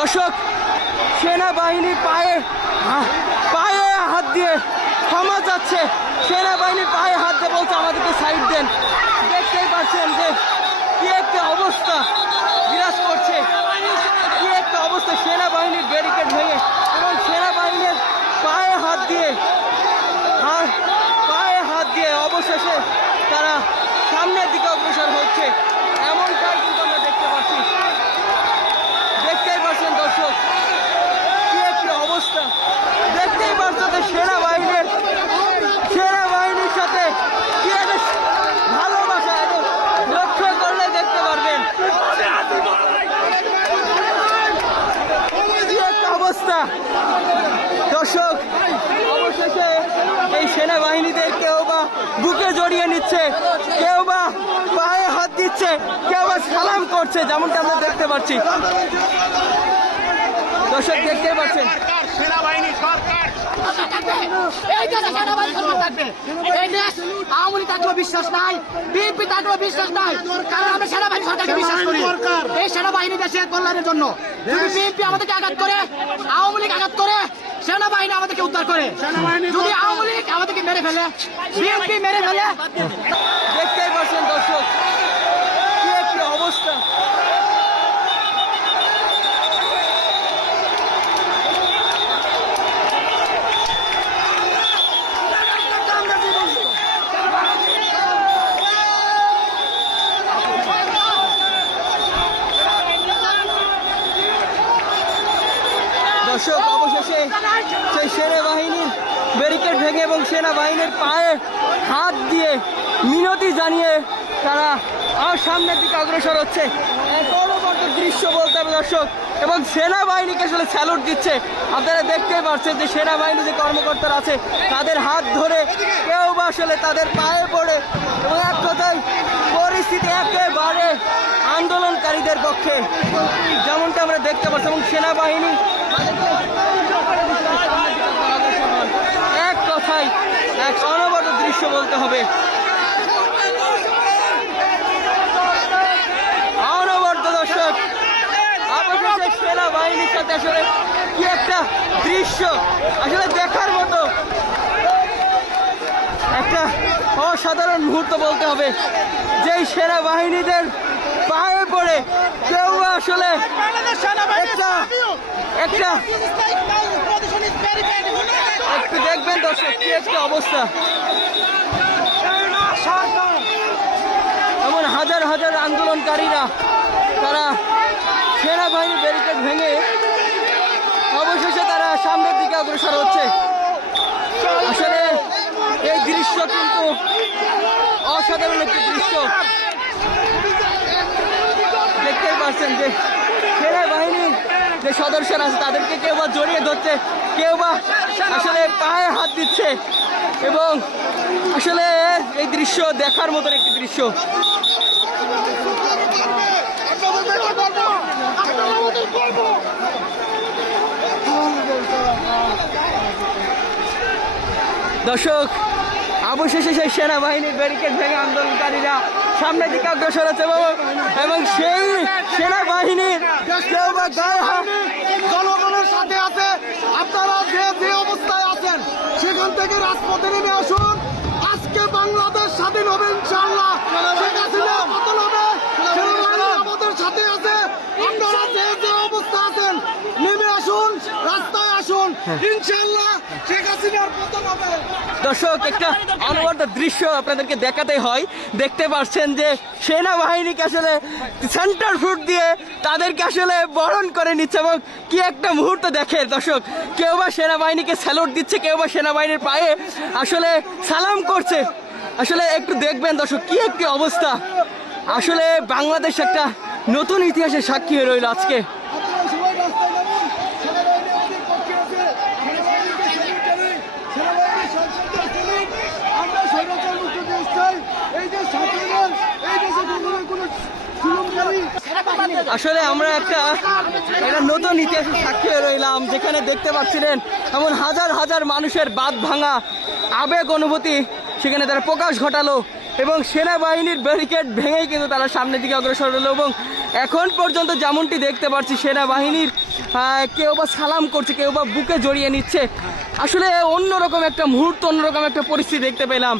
দর্শক, সেনাবাহিনী পায়ে হাত দিয়ে ক্ষমা চাচ্ছে। সেনাবাহিনী পায়ে হাত দিয়ে বলছে আমাদেরকে সাইড দেন। দেখতেই পাচ্ছেন যে কি একটা অবস্থা বিরাজ করছে, কি একটা অবস্থা। সেনাবাহিনীর ব্যারিকেড ভেঙে এবং সেনাবাহিনীর পায়ে হাত দিয়ে অবশেষে তারা সামনের দিকে অগ্রসর হচ্ছে, এমনটাই কিন্তু আমরা দেখতে পাচ্ছি। দেখতেই পাচ্ছেন দর্শক, কি একটা অবস্থা। দেখতেই পাচ্ছেন যে সেনাবাহিনীর সাথে কি একটা ভালোবাসা, এবং লক্ষ্য করলে দেখতে পারবেন কি একটা অবস্থা। দর্শক, অবশেষে এই সেনাবাহিনীদের কেউ বা বুকে জড়িয়ে নিচ্ছে, কেউ বা পায়ে হাত দিচ্ছে, কেউ বা সালাম করছে, যেমনটা আমরা দেখতে পাচ্ছি। দর্শক, দেখতে পাচ্ছেন সেনাবাহিনী সরকার এই দেশে সেনাবাহিনী সরকার থাকবে। এই দেশ আওয়ামী লীগ থাকলেও বিশ্বাস নাই, বিএনপি থাকলেও বিশ্বাস নাই, কারণ আমরা সেনাবাহিনী সরকারকে বিশ্বাস করি। এই সেনাবাহিনী দেশের কল্যাণের জন্য। যদি বিএনপি আমাদেরকে আঘাত করে, আওয়ামী লীগ আঘাত করে, সেনাবাহিনী আমাদেরকে উদ্ধার করে। যদি আওয়ামী লীগ আমাদেরকে মেরে ফেলে, বিএনপি মেরে ফেলে। দেখতেই পাচ্ছেন দর্শক, কি একটা অবস্থা। দর্শক, অবশেষে সেই সেনাবাহিনীর ব্যারিকেড ভেঙে এবং সেনাবাহিনীর পায়ে হাত দিয়ে মিনতি জানিয়ে তারা আর সামনের দিকে অগ্রসর হচ্ছে। পরবর্তী দৃশ্য বলতে হবে দর্শক, এবং সেনাবাহিনীকে আসলে স্যালুট দিচ্ছে। আপনারা দেখতেই পাচ্ছেন যে সেনাবাহিনী যে কর্মকর্তারা আছে তাদের হাত ধরে, কেউ বা আসলে তাদের পায়ে পড়ে, এবং এক কথায় পরিস্থিতি একেবারে আন্দোলনকারীদের পক্ষে, যেমনটা আমরা দেখতে পাচ্ছি। এবং সেনাবাহিনী এক কথায় এক অনবদ্য দৃশ্য বলতে হবে, অনবদ্য। দর্শক, অবশেষে সেনাবাহিনীর সাথে আসলে কি একটা দৃশ্য, আসলে দেখার মতো একটা অসাধারণ মুহূর্ত বলতে হবে। যেই সেনাবাহিনীদের পায়ে পড়ে কেউ আসলে একটা একটু দেখবেন দর্শক, কি একটা অবস্থা। এমন হাজার হাজার আন্দোলনকারীরা তারা সেনাবাহিনীর ব্যারিকেড ভেঙে অবশেষে তারা সামনের দিকে অগ্রসর হচ্ছে। আসলে এই দৃশ্য কিন্তু অসাধারণ একটি দৃশ্য। দেখতেই পাচ্ছেন যে সেনাবাহিনীর যে সদস্যরা আছে তাদেরকে কেউ বা জড়িয়ে ধরছে, কেউ বা আসলে পায়ে হাত দিচ্ছে, এবং আসলে এই দৃশ্য দেখার মতন একটি দৃশ্য। দর্শক, অবশেষে সেই সেনাবাহিনীর ব্যারিকেড ভেঙে আন্দোলনকারীরা সামনের দিকে অগ্রসর হচ্ছে, এবং সেই সেনাবাহিনীর কেউ বা গায়ে হাত জনগণের সাথে আছে। আপনারা যে অবস্থায় আছেন সেখান থেকে রাজপথে নেমে আসুন। আজকে বাংলাদেশ স্বাধীন হবে ইনশাআল্লাহ। শেখ হাসিনা পতন হবে, সেনাবাহিনী আমাদের সাথে আছে। আপনারা যে অবস্থা আছেন নেমে আসুন, রাস্তায় আসুন, ইনশাআল্লাহ শেখ হাসিনার পতন হবে। দর্শক, একটা অনবদ্য দৃশ্য আপনাদেরকে দেখাতে হয়। দেখতে পাচ্ছেন যে সেনাবাহিনীকে আসলে সেন্টার ফুট দিয়ে তাদেরকে আসলে বরণ করে নিচ্ছে, এবং কি একটা মুহূর্ত দেখে দর্শক। কেউ বা সেনাবাহিনীকে স্যালুট দিচ্ছে, কেউ বা সেনাবাহিনীর পায়ে আসলে সালাম করছে। আসলে একটু দেখবেন দর্শক, কি একটি অবস্থা। আসলে বাংলাদেশ একটা নতুন ইতিহাসের সাক্ষী হয়ে রইল আজকে। আপনারা সবাই রাস্তায় নামুন। সেনাবাহিনী আমাদের পক্ষে আছে। সেনাবাহিনীকে সেক্রেটারি, সেনাবাহিনী সংসদীয় শ্রমিক, আমরা স্বৈরাচার মুক্ত দেশ চাই। এই দেশ স্বাধীন, এই দেশে কোনো জুলুমকারী। আসলে আমরা একটা নতুন ইতিহাসের সাক্ষী হয়ে রইলাম, যেখানে দেখতে পাচ্ছিলেন এমন হাজার হাজার মানুষের বাঁধ ভাঙা আবেগ অনুভূতি সেখানে তারা প্রকাশ ঘটালো। এবং সেনাবাহিনীর ব্যারিকেড ভেঙেই কিন্তু তারা সামনের দিকে অগ্রসর হলো। এবং এখন পর্যন্ত যেমনটি দেখতে পাচ্ছি সেনাবাহিনীর কেউ বা সালাম করছে, কেউ বা বুকে জড়িয়ে নিচ্ছে। আসলে অন্যরকম একটা মুহূর্ত, অন্যরকম একটা পরিস্থিতি দেখতে পেলাম।